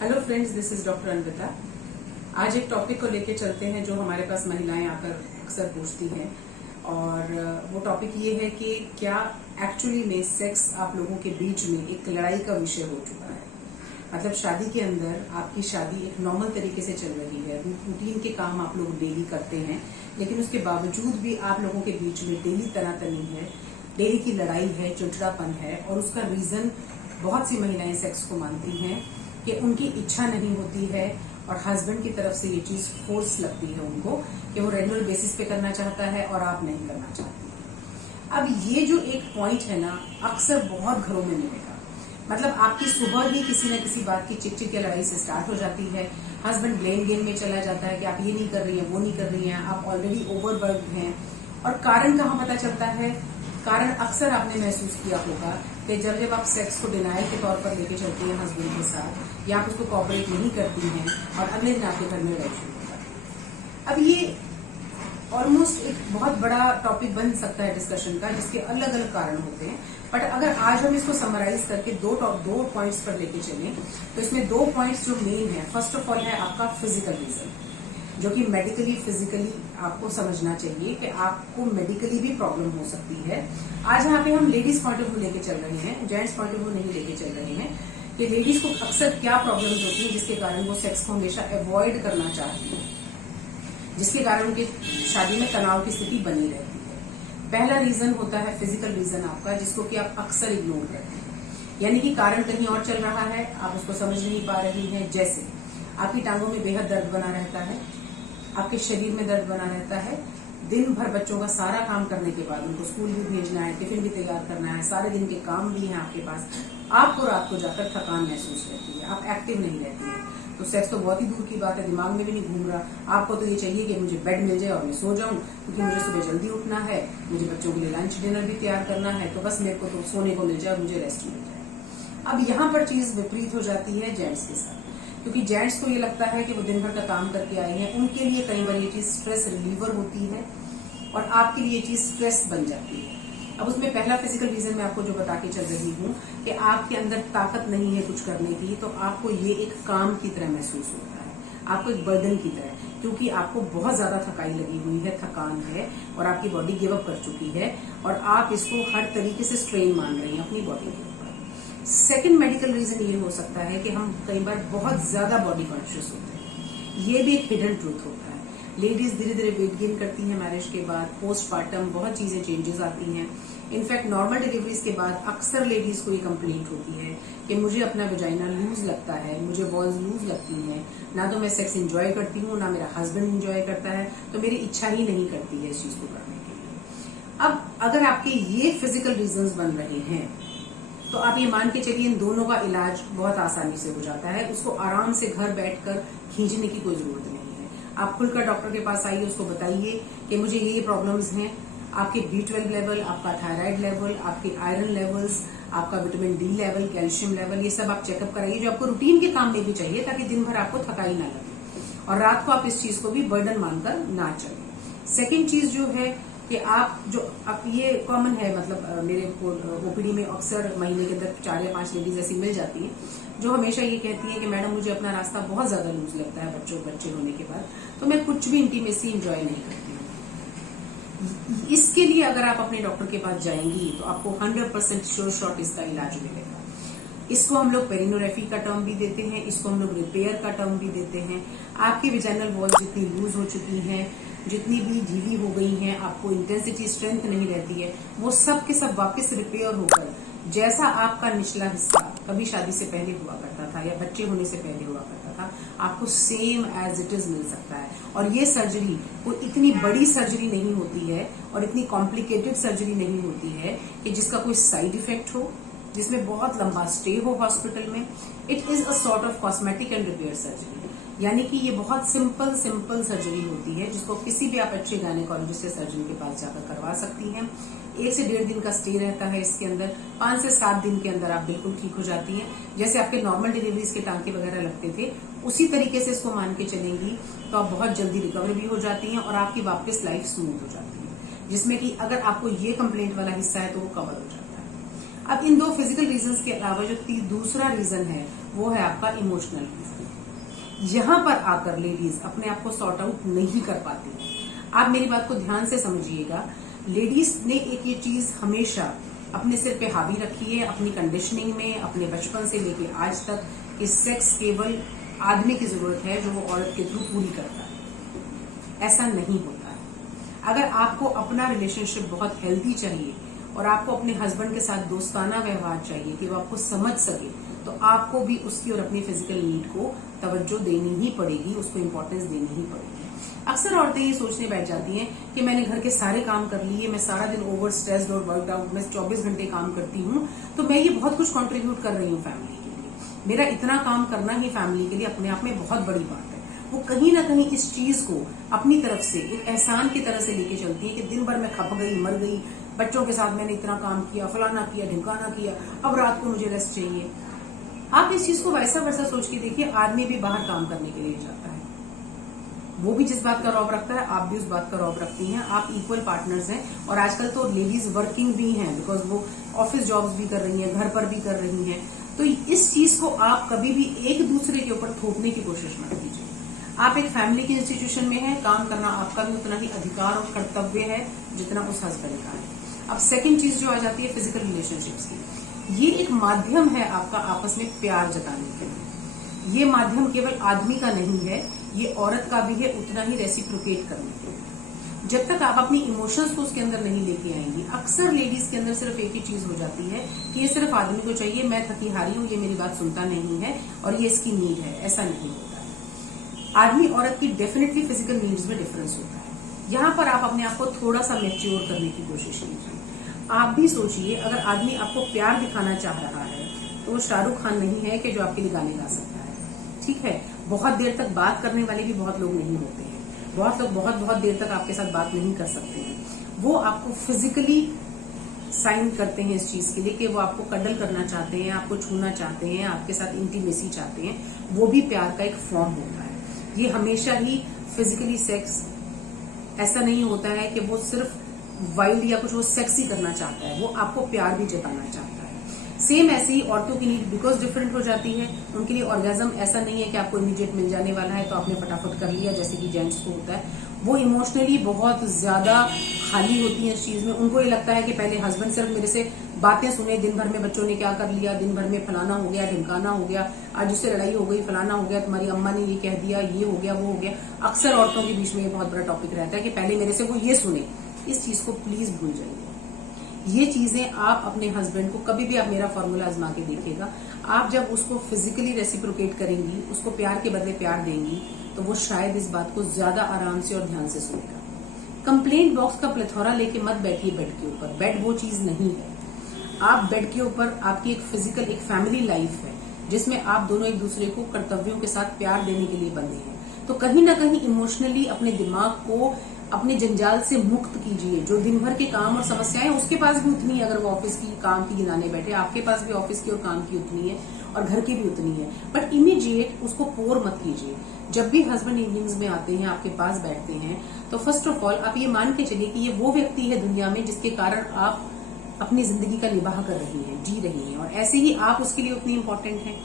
Hello friends, this is doctor Anvita. आज एक topic को लेके चलते हैं जो हमारे पास महिलाएं आकर अक्सर पूछती हैं, और वो टॉपिक ये है कि क्या एक्चुअली में सेक्स आप लोगों के बीच में एक लड़ाई का विषय हो चुका है। मतलब शादी के अंदर आपकी शादी एक नॉर्मल तरीके से चल रही है, रूटीन के काम आप लोग डेली करते हैं, लेकिन उसके बावजूद भी आप लोगों के बीच में डेली तनातनी है, डेली की लड़ाई है, चिड़चिड़ापन है। और उसका रीजन बहुत सी महिलाएं सेक्स को मानती हैं कि उनकी इच्छा नहीं होती है और हस्बैंड की तरफ से ये चीज फोर्स लगती है उनको कि वो रेगुलर बेसिस पे करना चाहता है और आप नहीं करना चाहती है। अब ये जो एक पॉइंट है ना, अक्सर बहुत घरों में मिलेगा। मतलब आपकी सुबह ही किसी न किसी बात की चिक-चिक या लड़ाई से स्टार्ट हो जाती है। हस्बैंड ब्लेम गेम में चला जाता है कि आप ये नहीं कर रही हैं, वो नहीं कर रही हैं, आप ऑलरेडी ओवरवर्क्ड हैं। और कारण कहाँ पता चलता है? कारण अक्सर आपने महसूस किया होगा कि जब आप सेक्स को डिनायल के तौर पर लेके चलती हैं हस्बैंड के साथ, या आप उसको कॉपरेट नहीं करती हैं और अगले दिन आपके घर में लड़ाई शुरू होता है। अब ये ऑलमोस्ट एक बहुत बड़ा टॉपिक बन सकता है डिस्कशन का, जिसके अलग अलग कारण होते हैं। बट अगर आज हम इसको समराइज करके दो पॉइंट्स पर लेके चलें, तो इसमें दो पॉइंट्स जो मेन है, फर्स्ट ऑफ ऑल है आपका फिजिकल रीजन, जो कि मेडिकली फिजिकली आपको समझना चाहिए कि आपको मेडिकली भी प्रॉब्लम हो सकती है। आज यहाँ पे हम लेडीज पॉइंट ऑफ व्यू लेके चल रहे हैं, जेंट्स पॉइंट ऑफ व्यू नहीं लेके चल रहे हैं कि लेडीज को अक्सर क्या प्रॉब्लम्स होती है जिसके कारण वो सेक्स को हमेशा अवॉइड करना चाहती है, जिसके कारण उनकी शादी में तनाव की स्थिति बनी रहती है। पहला रीजन होता है फिजिकल रीजन आपका, जिसको कि आप अक्सर इग्नोर करते हैं, यानी कि कारण कहीं और चल रहा है, आप उसको समझ नहीं पा रही हैं। जैसे आपकी टांगों में बेहद दर्द बना रहता है, आपके शरीर में दर्द बना रहता है, दिन भर बच्चों का सारा काम करने के बाद उनको स्कूल भी भेजना है, टिफिन भी तैयार करना है, सारे दिन के काम भी हैं आपके पास, आपको रात को जाकर थकान महसूस रहती है, आप एक्टिव नहीं रहती है। तो सेक्स तो बहुत ही दूर की बात है, दिमाग में भी नहीं घूम रहा। आपको तो ये चाहिए कि मुझे बेड मिल जाए और मैं सो जाऊं, क्योंकि मुझे सुबह जल्दी उठना है, मुझे बच्चों के लिए लंच डिनर भी तैयार करना है, तो बस मेरे को तो सोने को मिल जाए और मुझे रेस्ट मिल जाए। अब यहाँ पर चीज विपरीत हो जाती है जेंट्स के साथ, क्योंकि जेंट्स को ये लगता है कि वो दिन भर का काम करके आए हैं, उनके लिए कई बार ये चीज स्ट्रेस रिलीवर होती है और आपके लिए ये चीज स्ट्रेस बन जाती है। अब उसमें पहला फिजिकल रीजन मैं आपको जो बता के चल रही हूँ कि आपके अंदर ताकत नहीं है कुछ करने की, तो आपको ये एक काम की तरह महसूस होता है, आपको एक बर्डन की तरह, क्योंकि आपको बहुत ज्यादा थकाई लगी हुई है, थकान है और आपकी बॉडी गिव अप कर चुकी है और आप इसको हर तरीके से स्ट्रेन मान रही हैं अपनी बॉडी के ऊपर। सेकेंड मेडिकल रीजन ये हो सकता है कि हम कई बार बहुत ज्यादा बॉडी कॉन्शियस होते हैं। ये भी एक हिडन ट्रूथ होता है। लेडीज धीरे धीरे वेट गेन करती हैं मैरिज के बाद, पोस्टपार्टम बहुत चीजें चेंजेस आती हैं। इनफैक्ट नॉर्मल डिलीवरीज के बाद अक्सर लेडीज को ये कंप्लेंट होती है कि मुझे अपना वजाइना लूज लगता है, मुझे वॉल्स लूज लगती हैं, ना तो मैं सेक्स एंजॉय करती हूँ, ना मेरा हस्बैंड एंजॉय करता है, तो मेरी इच्छा ही नहीं करती है इस चीज को करने के लिए। अब अगर आपके ये फिजिकल रीजंस बन रहे हैं, तो आप ये मान के चलिए इन दोनों का इलाज बहुत आसानी से हो जाता है। उसको आराम से घर बैठकर खींचने की कोई जरूरत नहीं है। आप खुलकर डॉक्टर के पास आइए, उसको बताइए कि मुझे ये प्रॉब्लम्स हैं। आपके B12 लेवल, आपका थायराइड लेवल, आपके आयरन लेवल्स, आपका vitamin D level, calcium level, ये सब आप चेकअप कराइए, जो आपको रूटीन के काम में भी चाहिए, ताकि दिन भर आपको थकाई ना लगे और रात को आप इस चीज को भी बर्डन मानकर ना चले। सेकेंड चीज जो है कि आप ये कॉमन है, मतलब मेरे ओपीडी में अक्सर महीने के अंदर 4 या 5 लेडीज ऐसी मिल जाती हैं जो हमेशा ये कहती है कि मैडम मुझे अपना रास्ता बहुत ज्यादा लूज लगता है बच्चे होने के बाद, तो मैं कुछ भी इंटीमेसी एंजॉय नहीं करती हूँ। इसके लिए अगर आप अपने डॉक्टर के पास जाएंगी तो आपको 100% श्योर शॉट इसका इलाज मिलेगा। इसको हम लोग पेरिनोरेफी का टर्म भी देते हैं, इसको हम लोग रिपेयर का टर्म भी देते हैं। आपकी विजाइनल वॉल जितनी लूज हो चुकी हैं, जितनी भी ढीली हो गई हैं, आपको इंटेंसिटी स्ट्रेंथ नहीं रहती है, वो सब के सब वापस रिपेयर होकर जैसा आपका निचला हिस्सा कभी शादी से पहले हुआ करता था या बच्चे होने से पहले हुआ करता था, आपको सेम एज इट इज मिल सकता है। और ये सर्जरी कोई इतनी बड़ी सर्जरी नहीं होती है और इतनी कॉम्प्लिकेटेड सर्जरी नहीं होती है कि जिसका कोई साइड इफेक्ट हो, जिसमें बहुत लंबा स्टे हो हॉस्पिटल में। It is a sort of cosmetic and repair surgery, यानी कि ये बहुत सिंपल सर्जरी होती है, जिसको किसी भी आप अच्छे गायनेकोलॉजिस्ट या सर्जन के पास जाकर करवा सकती हैं। 1 से 1.5 दिन का स्टे रहता है इसके अंदर। 5 से 7 दिन के अंदर आप बिल्कुल ठीक हो जाती हैं। जैसे आपके नॉर्मल डिलीवरीज के टांके वगैरह लगते थे, उसी तरीके से इसको मान के चलेंगी तो आप बहुत जल्दी रिकवर भी हो जाती हैं और आपकी वापस लाइफ स्मूथ हो जाती है, जिसमें कि अगर आपको ये कंप्लेंट वाला हिस्सा है तो वो कवर हो जाता है। अब इन 2 फिजिकल रीजंस के अलावा जो दूसरा रीजन है वो है आपका इमोशनल पीस। यहां पर आकर लेडीज अपने आप को सॉर्ट आउट नहीं कर पाती हैं। आप मेरी बात को ध्यान से समझिएगा। लेडीज ने एक ये चीज हमेशा अपने सिर पे हावी रखी है, अपनी कंडीशनिंग में, अपने बचपन से लेके आज तक, कि सेक्स केवल आदमी की जरूरत है जो वो औरत के थ्रू पूरी करता है। ऐसा नहीं होता है। अगर आपको अपना रिलेशनशिप बहुत हेल्दी चाहिए और आपको अपने हस्बैंड के साथ दोस्ताना व्यवहार चाहिए कि वो आपको समझ सके, तो आपको भी उसकी और अपनी फिजिकल नीड को तवज्जो देनी ही पड़ेगी, उसको इम्पोर्टेंस देनी ही पड़ेगी। अक्सर औरतें ये सोचने बैठ जाती हैं कि मैंने घर के सारे काम कर लिए, मैं सारा दिन ओवर स्ट्रेस्ड और वर्कड आउट, मैं 24 घंटे काम करती हूँ, तो मैं ये बहुत कुछ कंट्रीब्यूट कर रही हूँ फैमिली के लिए, मेरा इतना काम करना ही फैमिली के लिए अपने आप में बहुत बड़ी बात है। वो कहीं ना कहीं इस चीज को अपनी तरफ से एक एहसान की तरह से लेके चलती है कि दिन भर मैं खप गई, मर गई, बच्चों के साथ मैंने इतना काम किया, फलाना किया, ढिमकाना किया, अब रात को मुझे रेस्ट चाहिए। आप इस चीज को वैसा वैसा सोच के देखिए, आदमी भी बाहर काम करने के लिए जाता है, वो भी जिस बात का रौब रखता है, आप भी उस बात का रौब रखती हैं, आप इक्वल पार्टनर्स हैं। और आजकल तो लेडीज वर्किंग भी हैं, बिकॉज वो ऑफिस जॉब्स भी कर रही हैं, घर पर भी कर रही हैं। तो इस चीज को आप कभी भी एक दूसरे के ऊपर थोपने की कोशिश मत कीजिए। आप एक फैमिली की इंस्टीट्यूशन में हैं, काम करना आपका भी उतना ही अधिकार और कर्तव्य है जितना उस हस्बैंड का है। अब सेकंड चीज जो आ जाती है फिजिकल रिलेशनशिप्स की, ये एक माध्यम है आपका आपस में प्यार जताने के लिए। ये माध्यम केवल आदमी का नहीं है, ये औरत का भी है, उतना ही रेसिप्रोकेट करने के लिए। जब तक आप अपनी इमोशंस को उसके अंदर नहीं लेके आएंगी, अक्सर लेडीज के अंदर सिर्फ एक ही चीज हो जाती है कि ये सिर्फ आदमी को चाहिए, मैं थकी हारी हूं, ये मेरी बात सुनता नहीं है और ये इसकी नीड है। ऐसा नहीं होता है। आदमी औरत की डेफिनेटली फिजिकल नीड्स में डिफरेंस होता है। यहाँ पर आप अपने आप को थोड़ा सा मैच्योर करने की कोशिश कीजिए। आप भी सोचिए, अगर आदमी आपको प्यार दिखाना चाह रहा है तो वो शाहरुख खान नहीं है कि जो आपके लिए गाने गा सकता है, ठीक है। बहुत देर तक बात करने वाले भी बहुत लोग नहीं होते हैं, बहुत लोग बहुत देर तक आपके साथ बात नहीं कर सकते हैं। वो आपको फिजिकली साइन करते हैं इस चीज के लिए कि वो आपको कडल करना चाहते हैं, आपको छूना चाहते हैं, आपके साथ इंटीमेसी चाहते हैं। वो भी प्यार का एक फॉर्म होता है। ये हमेशा ही फिजिकली सेक्स ऐसा नहीं होता है कि वो सिर्फ वाइल्ड या कुछ वो सेक्सी करना चाहता है, वो आपको प्यार भी जताना चाहता है। सेम ऐसे ही औरतों की नीड बिकॉज डिफरेंट हो जाती है। उनके लिए ऑर्गेजम ऐसा नहीं है कि आपको इमीडिएट मिल जाने वाला है तो आपने फटाफट कर लिया जैसे कि जेंट्स को होता है। वो इमोशनली बहुत ज्यादा खाली होती है इस चीज में। उनको ये लगता है कि पहले हस्बैंड सिर्फ मेरे से बातें सुने, दिन भर में बच्चों ने क्या कर लिया, दिन भर में फलाना हो गया, ढिमकाना हो गया, आज उससे लड़ाई हो गई, फलाना हो गया, तुम्हारी अम्मा ने ये कह दिया, ये हो गया, वो हो गया। अक्सर औरतों के बीच में ये बहुत बड़ा टॉपिक रहता है कि पहले मेरे से वो ये सुने। इस चीज को प्लीज भूल जाइए। ये चीजें आप अपने हस्बैंड को कभी भी, आप मेरा फॉर्मूला आजमा के देखिएगा, आप जब उसको फिजिकली रेसिप्रोकेट करेंगी, उसको प्यार के बदले प्यार देंगी, तो वो शायद इस बात को ज्यादा आराम से और ध्यान से सुनेगा। कंप्लेंट बॉक्स का प्लेथोरा लेके मत बैठिए बेड के ऊपर। बेड वो चीज नहीं है। आप बेड के ऊपर, आपकी एक फिजिकल एक फैमिली लाइफ है जिसमें आप दोनों एक दूसरे को कर्तव्यों के साथ प्यार देने के लिए बंधे हैं। तो कहीं ना कहीं इमोशनली अपने दिमाग को अपने जंजाल से मुक्त कीजिए। जो दिन भर के काम और समस्याएं उसके पास भी उतनी है, अगर वो ऑफिस की काम की गिनाने बैठे, आपके पास भी ऑफिस की और काम की उतनी है और घर की भी उतनी है। बट इमीडिएट उसको पोर मत कीजिए। जब भी हस्बैंड इवनिंग्स में आते हैं, आपके पास बैठते हैं, तो फर्स्ट ऑफ ऑल आप ये मान के चलिए कि ये वो व्यक्ति है दुनिया में जिसके कारण आप अपनी जिंदगी का निबाह कर रही हैं, जी रही हैं, और ऐसे ही आप उसके लिए उतनी इंपॉर्टेंट हैं।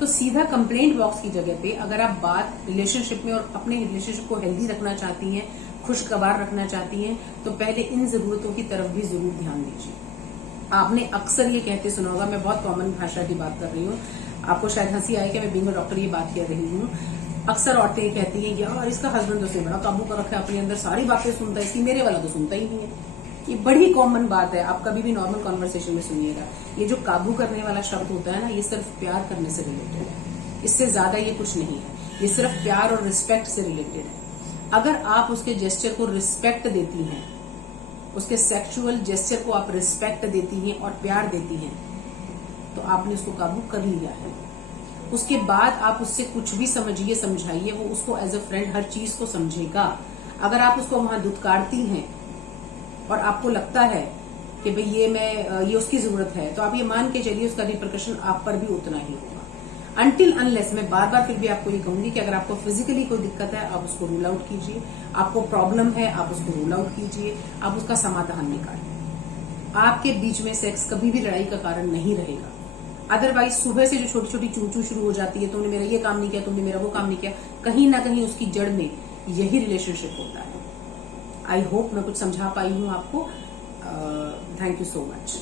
तो सीधा कंप्लेंट बॉक्स की जगह पे अगर आप बात रिलेशनशिप में और अपने रिलेशनशिप को हेल्दी रखना चाहती हैं, खुशगवार रखना चाहती हैं, तो पहले इन जरूरतों की तरफ भी जरूर ध्यान दीजिए। आपने अक्सर ये कहते सुना होगा, मैं बहुत कॉमन भाषा की बात कर रही हूँ, आपको शायद हंसी आए कि मैं बीइंग अ डॉक्टर ये बात कर रही हूँ। अक्सर औरतें कहती हैं यार इसका हस्बैंड तो उसने बड़ा काबू कर रखा है अपने अंदर, सारी बातें सुनता है, इसकी मेरे वाला तो सुनता ही नहीं है। ये बड़ी कॉमन बात है, आप कभी भी नॉर्मल कॉन्वर्सेशन में सुनिएगा। ये जो काबू करने वाला शब्द होता है ना, ये सिर्फ प्यार करने से रिलेटेड है, इससे ज्यादा ये कुछ नहीं है। ये सिर्फ प्यार और रिस्पेक्ट से रिलेटेड है। अगर आप उसके जेस्चर को रिस्पेक्ट देती हैं, उसके सेक्सुअल जेस्चर को आप रिस्पेक्ट देती हैं और प्यार देती हैं, तो आपने उसको काबू कर लिया है। उसके बाद आप उससे कुछ भी समझिए, समझाइए, वो उसको एज अ फ्रेंड हर चीज को समझेगा। अगर आप उसको वहां दुत्कारती हैं और आपको लगता है कि भाई ये उसकी जरूरत है, तो आप ये मान के चलिए उसका रिपरकशन आप पर भी उतना ही होगा। अनटिल अनलेस, मैं बार बार फिर भी आपको ये कहूंगी कि अगर आपको फिजिकली कोई दिक्कत है, आप उसको रूल आउट कीजिए। आपको प्रॉब्लम है, आप उसको रूल आउट कीजिए, आप उसका समाधान निकालिए। आपके बीच में सेक्स कभी भी लड़ाई का कारण नहीं रहेगा। अदरवाइज सुबह से जो छोटी छोटी चूचू शुरू हो जाती है, तुमने मेरा ये काम नहीं किया, तुमने मेरा वो काम नहीं किया, कहीं ना कहीं उसकी जड़ में यही रिलेशनशिप होता है। आई होप मैं कुछ समझा पाई हूं आपको। Thank you so much.